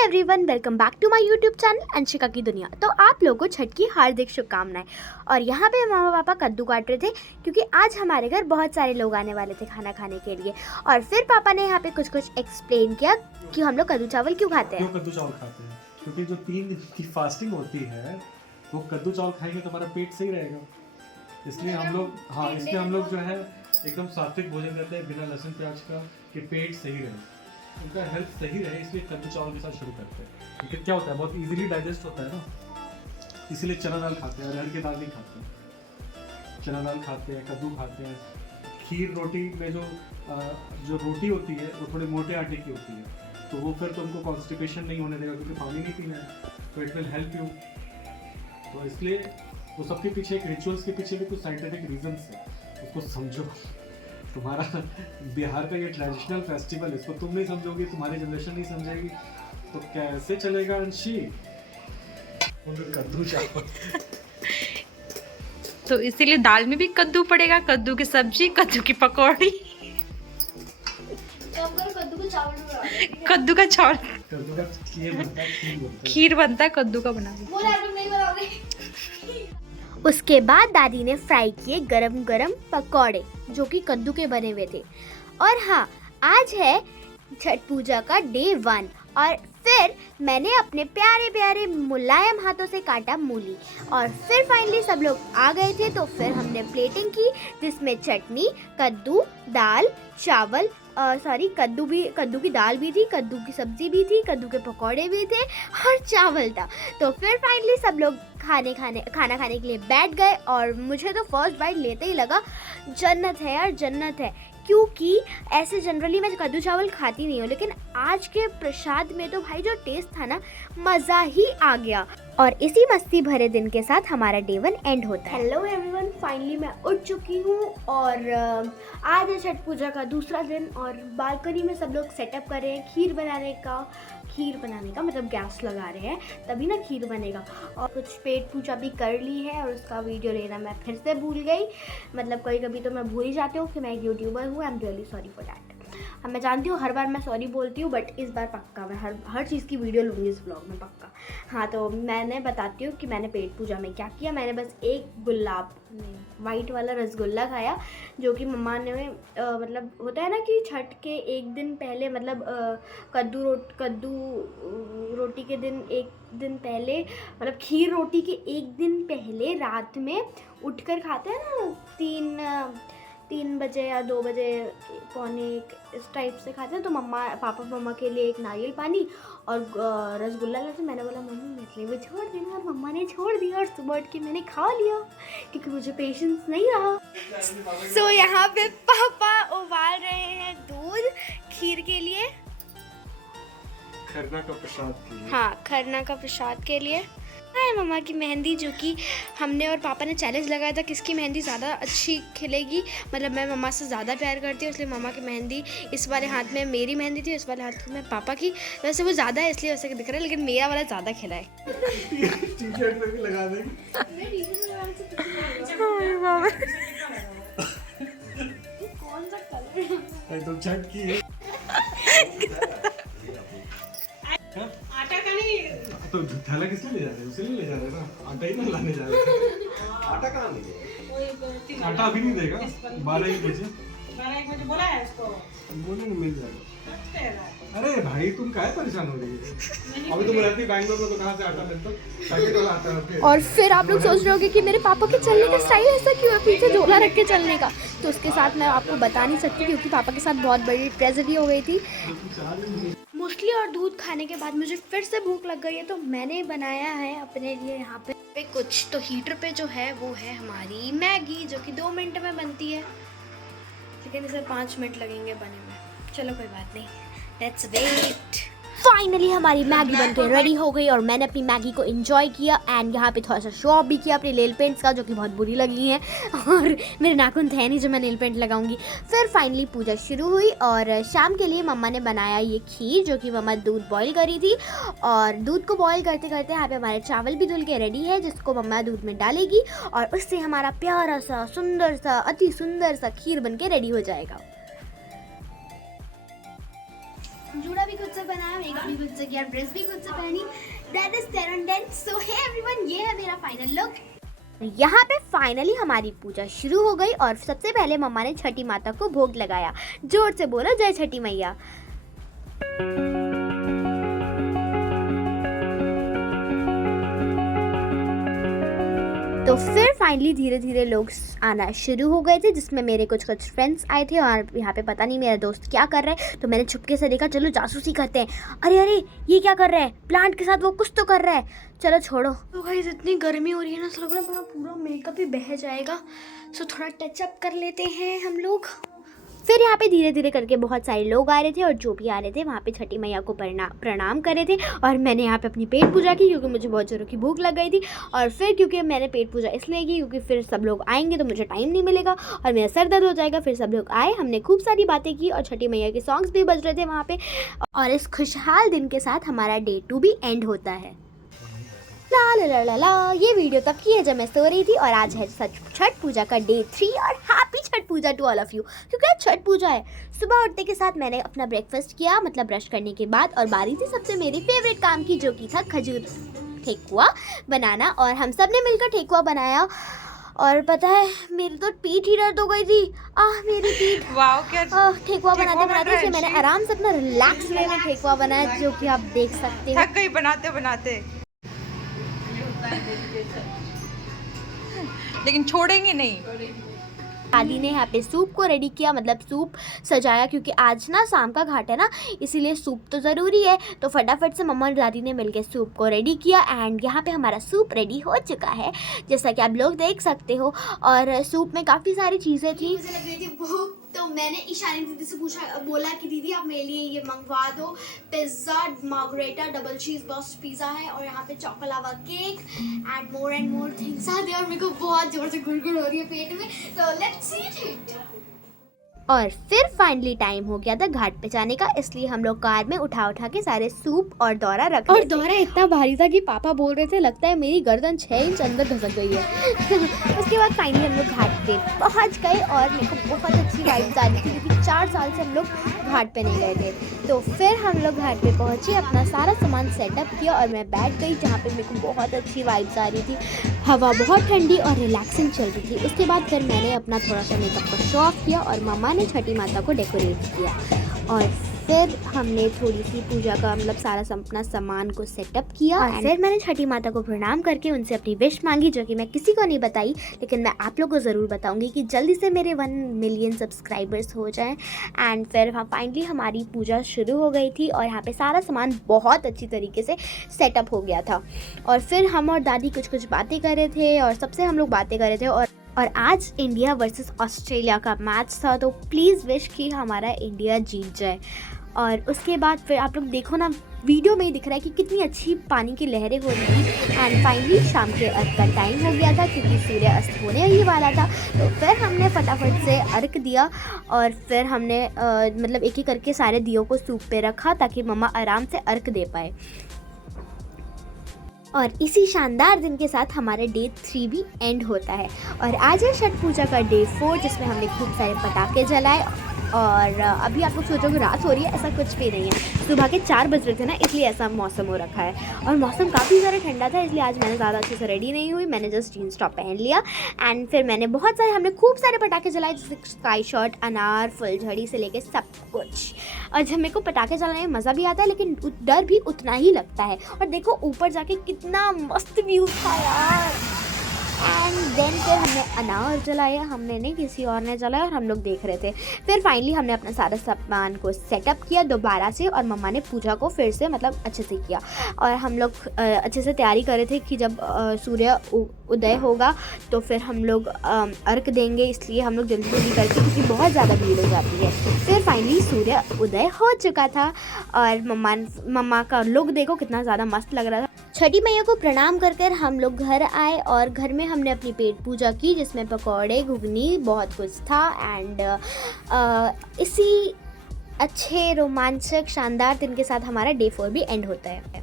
Everyone, welcome back to my YouTube channel Anshika की दुनिया। तो आप लोगों को छठ की हार्दिक शुभकामनाएं। और यहाँ पे मामा पापा कद्दू काट रहे थे क्योंकि आज हमारे घर बहुत सारे लोग आने वाले थे खाना खाने के लिए। और फिर पापा ने यहाँ पे कुछ एक्सप्लेन किया कि हम लोग कद्दू चावल क्यों खाते हैं। कद्दू चावल खाते हैं क्योंकि जो 3 दिन की फास्टिंग होती है वो कद्दू चावल खाएंगे तो हमारा पेट सही रहेगा। इसलिए हम लोग जो है एकदम सात्विक भोजन करते हैं बिना लहसुन प्याज का, कि पेट सही रहे, उनका हेल्थ सही रहे, इसलिए कद्दू चावल के साथ शुरू करते हैं। क्योंकि क्या होता है, बहुत इजीली डाइजेस्ट होता है ना, इसीलिए चना दाल खाते हैं, अरहर की दाल नहीं खाते। चना दाल खाते हैं, कद्दू खाते हैं। खीर रोटी में जो रोटी होती है वो थोड़े मोटे आटे की होती है, तो वो फिर तुमको कॉन्स्टिपेशन नहीं होने देगा क्योंकि पानी नहीं पीना है, तो इट विल हेल्प यू। तो इसलिए वो सबके पीछे एक रिचुअल्स के पीछे भी कुछ साइंटिफिक रीजंस है, उसको समझो। तुम्हारा बिहार का ये ट्रेडिशनल फेस्टिवल, इसको तुम नहीं समझोगे, तुम्हारी जनरेशन नहीं समझेगी, तो कैसे चलेगा अंशी। कद्दू चावल तो इसीलिए दाल में भी कद्दू पड़ेगा, कद्दू की सब्जी, कद्दू की पकौड़ी, कद्दू का चावल, कद्दू का खीर बनता है कद्दू का बना। उसके बाद दादी ने फ्राई किए गरम गरम पकौड़े जो कि कद्दू के बने हुए थे। और हाँ, आज है छठ पूजा का डे 1 और फिर मैंने अपने प्यारे प्यारे मुलायम हाथों से काटा मूली। और फिर फाइनली सब लोग आ गए थे, तो फिर हमने प्लेटिंग की जिसमें चटनी, कद्दू, दाल, चावल, कद्दू की दाल भी थी, कद्दू की सब्जी भी थी, कद्दू के पकौड़े भी थे और चावल था। तो फिर फाइनली सब लोग खाना खाने के लिए बैठ गए। और मुझे तो फर्स्ट बाइट लेते ही लगा जन्नत है यार, जन्नत है। क्योंकि ऐसे जनरली मैं कद्दू चावल खाती नहीं हूँ, लेकिन आज के प्रसाद में तो भाई जो टेस्ट था ना, मज़ा ही आ गया। और इसी मस्ती भरे दिन के साथ हमारा डे 1 एंड होता है। हेलो एवरीवन, फाइनली मैं उठ चुकी हूँ और आज है छठ पूजा का दूसरा दिन। और बालकनी में सब लोग सेटअप कर रहे हैं खीर बनाने का मतलब गैस लगा रहे हैं, तभी ना खीर बनेगा। और कुछ पेट पूजा भी कर ली है और उसका वीडियो लेना मैं फिर से भूल गई। मतलब कभी तो मैं भूल ही जाती हूँ कि मैं एक यूट्यूबर हूँ। I am really sorry for that. हाँ, मैं जानती हूँ हर बार मैं सॉरी बोलती हूँ, बट इस बार पक्का मैं हर चीज़ की वीडियो लूँगी इस व्लॉग में पक्का। हाँ, तो मैंने बताती हूँ कि मैंने पेट पूजा में क्या किया। मैंने बस एक वाइट वाला रसगुल्ला खाया, जो कि मम्मा ने मतलब होता है ना कि छठ के एक दिन पहले, मतलब कद्दू रोटी के दिन एक दिन पहले, मतलब खीर रोटी के एक दिन पहले रात में उठकर खाते हैं ना, 3 बजे या 2 बजे, पौने 1 इस टाइप से खाते हैं। तो पापा मम्मा के लिए एक नारियल पानी और रसगुल्ला लाते। मैंने बोला मम्मी मेरे लिए वो छोड़ देना, और मम्मा ने छोड़ दिया और सुबह उठ के मैंने खा लिया क्योंकि मुझे पेशेंस नहीं रहा। सो यहाँ पे पापा उबाल रहे हैं दूध खीर के लिए, खरना का प्रसाद के लिए। हाँ, खरना का प्रसाद के लिए। है मम्मा की मेहंदी, जो कि हमने और पापा ने चैलेंज लगाया था किसकी मेहंदी ज़्यादा अच्छी खिलेगी। मतलब मैं मम्मा से ज़्यादा प्यार करती हूँ, इसलिए मम्मा की मेहंदी इस वाले हाथ में मेरी मेहंदी थी, इस वाले हाथ में पापा की। वैसे वो ज़्यादा है इसलिए वैसे दिख रहा है, लेकिन मेरा वाला ज़्यादा खिला है। टी-शर्ट में भी लगा देंगे। कौन सा कलर है? तो छठ की आटा का नहीं, तो थैला किसके ले जा रहे हैं? उसे ले जा रहे हैं ना, आटा ही ना लाने जा रहे हैं। आटा कहाँ नहीं, आटा अभी नहीं देगा, 12-1 बजे बोला है उसको, बोलेंगे मिल जाएगा। अरे भाई तुम काहे परेशान हो रही है? अभी तुम रहती बैंगलोर में, तो कहाँ से आटा मिलता? पैकेट वाला आटा रहता है। और फिर आप लोग सोच रहे होंगे कि मेरे पापा के चलने का स्टाइल ऐसा क्यों है, पीछे झोला रख के चलने का। तो उसके साथ मैं आपको बता नहीं सकती क्योंकि पापा के साथ बहुत बड़ी ट्रेजेडी हो गई थी। मूसली और दूध खाने के बाद मुझे फिर से भूख लग गई है, तो मैंने बनाया है अपने लिए यहाँ पे कुछ। तो हीटर पे जो है वो है हमारी मैगी, जो कि 2 मिनट में बनती है, लेकिन इसे 5 मिनट लगेंगे बने में। चलो कोई बात नहीं, लेट्स वेट। फाइनली हमारी मैगी बनके रेडी हो गई और मैंने अपनी मैगी को एंजॉय किया। एंड यहाँ पे थोड़ा सा शो ऑफ भी किया अपने नेल पेंट्स का, जो कि बहुत बुरी लगी हैं, और मेरे नाखून थे नहीं जो मैं नेल पेंट लगाऊंगी। फिर फाइनली पूजा शुरू हुई और शाम के लिए मम्मा ने बनाया ये खीर, जो कि मम्मा दूध बॉईल करी थी। और दूध को बॉईल करते करते यहाँ पे हमारे चावल भी धुल के रेडी है, जिसको मम्मा दूध में डालेगी और उससे हमारा प्यारा सा सुंदर सा अति सुंदर सा खीर बन के रेडी हो जाएगा। जूड़ा भी खुद से बनाया, मेकअप भी खुद से किया, ड्रेस भी खुद से पहनी। That is 10 on 10। So hey everyone, ये है मेरा फाइनल लुक। यहाँ पे फाइनली हमारी पूजा शुरू हो गई और सबसे पहले मम्मा ने छठी माता को भोग लगाया। जोर से बोलो जय छठी मैया। तो फिर फाइनली धीरे धीरे लोग आना शुरू हो गए थे, जिसमें मेरे कुछ फ्रेंड्स आए थे और यहाँ पे पता नहीं मेरा दोस्त क्या कर रहा है, तो मैंने चुपके से देखा, चलो जासूसी करते हैं। अरे अरे ये क्या कर रहा है, प्लांट के साथ वो कुछ तो कर रहा है, चलो छोड़ो। तो गाइस इतनी गर्मी हो रही है ना, ऐसा लग रहा है मेरा पूरा मेकअप ही बह जाएगा। सो थोड़ा टचअप कर लेते हैं हम लोग। फिर यहाँ पे धीरे धीरे करके बहुत सारे लोग आ रहे थे और जो भी आ रहे थे वहाँ पे छठी मैया को प्रणाम कर रहे थे। और मैंने यहाँ पे अपनी पेट पूजा की क्योंकि मुझे बहुत जोरों की भूख लग गई थी। और फिर क्योंकि मैंने पेट पूजा इसलिए की क्योंकि फिर सब लोग आएंगे तो मुझे टाइम नहीं मिलेगा और मेरा सर दर्द हो जाएगा। फिर सब लोग आए, हमने खूब सारी बातें की और छठी मैया के सॉन्ग्स भी बज रहे थे वहाँ पे। और इस खुशहाल दिन के साथ हमारा डे 2 भी एंड होता है। ला ला ला ला ला, ये वीडियो तब की है जब मैं सो रही थी और आज है छठ पूजा का डे 3 और happy Chhath Puja to all of you. क्योंकि आज छठ पूजा है। सुबह उठने के साथ मैंने अपना ब्रेकफास्ट किया, मतलब ब्रश करने के बाद, और बारी थी सबसे मेरी फेवरेट काम की जो कि था खजूर ठेकुआ बनाना। और हम सब ने मिलकर ठेकुआ बनाया और पता है मेरी तो पीठ ही दर्द हो गई थी। मेरी पीठ। वाओ, क्या ठेकुआ बनाते बनाते इसलिए मैंने आराम से अपना रिलैक्स वे में ठेकुआ बनाया, जो कि आप देख सकते हो। थक गई बनाते बनाते, लेकिन छोड़ेंगे नहीं। दादी ने यहाँ पे सूप को रेडी किया, मतलब सूप सजाया, क्योंकि आज ना शाम का घाट है ना, इसीलिए सूप तो ज़रूरी है। तो फटाफट से मम्मा और दादी ने मिलकर सूप को रेडी किया एंड यहाँ पे हमारा सूप रेडी हो चुका है, जैसा कि आप लोग देख सकते हो। और सूप में काफ़ी सारी चीज़ें थी। मुझे लग रही थी भूख, तो मैंने ईशानी दीदी से बोला कि दीदी आप मेरे लिए ये मंगवा दो, pizza margherita double cheese burst pizza है और यहाँ पे choco lava cake and more things आ रहे हैं। और मेरे को बहुत जोर से गुड़गुड़ हो रही है पेट में, तो लेट्स ईट इट। और फिर फाइनली टाइम हो गया था घाट पे जाने का, इसलिए हम लोग कार में उठा के सारे सूप और दौरा रख और दौरा इतना भारी था कि पापा बोल रहे थे लगता है मेरी गर्दन 6 इंच अंदर धसक गई है। उसके बाद फाइनली हम लोग घाट पे पहुंच गए और मेरे को बहुत अच्छी वाइब्स आ रही थी क्योंकि 4 साल से हम लोग घाट पे नहीं गए थे। तो फिर हम लोग घाट पे पहुँचे, अपना सारा सामान सेटअप किया और मैं बैठ गई जहाँ पे मेरे को बहुत अच्छी वाइब्स आ रही थी। हवा बहुत ठंडी और रिलैक्सिंग चल रही थी। उसके बाद फिर मैंने अपना थोड़ा सा मेकअप का शो ऑफ किया और मम्मा ने छठी माता को डेकोरेट किया। और फिर हमने थोड़ी सी पूजा का मतलब सारा अपना सामान को सेटअप किया और फिर मैंने छठी माता को प्रणाम करके उनसे अपनी विश मांगी, जो कि मैं किसी को नहीं बताई, लेकिन मैं आप लोगों को ज़रूर बताऊंगी कि जल्दी से मेरे 1 मिलियन सब्सक्राइबर्स हो जाएं। एंड फिर फाइनली हमारी पूजा शुरू हो गई थी और यहाँ पे सारा सामान बहुत अच्छी तरीके से सेटअप हो गया था। और फिर हम और दादी कुछ बातें कर रहे थे और सबसे हम लोग बातें कर रहे थे। और आज इंडिया वर्सेस ऑस्ट्रेलिया का मैच था, तो प्लीज़ विश कि हमारा इंडिया जीत जाए। और उसके बाद फिर आप लोग देखो ना, वीडियो में ही दिख रहा है कि कितनी अच्छी पानी की लहरें हो रही हैं। एंड फाइनली शाम के अर्घ का टाइम हो गया था क्योंकि सूर्य अस्त होने ही वाला था। तो फिर हमने फटाफट से अर्घ दिया और फिर हमने मतलब एक एक करके सारे दियों को सूप पे रखा ताकि मम्मा आराम से अर्घ दे पाए। और इसी शानदार दिन के साथ हमारा डे 3 भी एंड होता है। और आज है छठ पूजा का डे 4, जिसमें हमने खूब सारे पटाखे जलाए। और अभी आप लोग सोचोगे रात हो रही है, ऐसा कुछ भी नहीं है। सुबह के 4 बज रहे थे ना, इसलिए ऐसा मौसम हो रखा है। और मौसम काफ़ी ज़्यादा ठंडा था, इसलिए आज मैंने ज़्यादा अच्छे से रेडी नहीं हुई, मैंने जस्ट जीन्स टॉप पहन लिया। एंड फिर मैंने हमने खूब सारे पटाखे जलाए, जैसे स्काई शॉट, अनार, फुलझड़ी से लेके सब कुछ। और जब मेरे को पटाखे जलाने में मज़ा भी आता है, लेकिन डर भी उतना ही लगता है। और देखो ऊपर जाके कितना मस्त व्यू था यार। एंड देन फिर हमने अनार जलाया, हमने नहीं किसी और ने जलाया और हम लोग देख रहे थे। फिर फाइनली हमने अपना सारा सामान को सेटअप किया दोबारा से और मम्मा ने पूजा को फिर से मतलब अच्छे से किया। और हम लोग अच्छे से तैयारी कर रहे थे कि जब सूर्य उदय होगा तो फिर हम लोग अर्घ देंगे, इसलिए हम लोग जल्दी जल्दी करके, क्योंकि बहुत ज़्यादा भीड़ हो जाती है। फिर फाइनली सूर्य उदय हो चुका था और मम्मा का लुक देखो कितना ज़्यादा मस्त लग रहा था। छठी मैया को प्रणाम कर हम लोग घर आए और घर में हमने अपनी पेट पूजा की, जिसमें पकौड़े, घुगनी, बहुत कुछ था। एंड इसी अच्छे रोमांचक शानदार दिन के साथ हमारा डे 4 भी एंड होता है।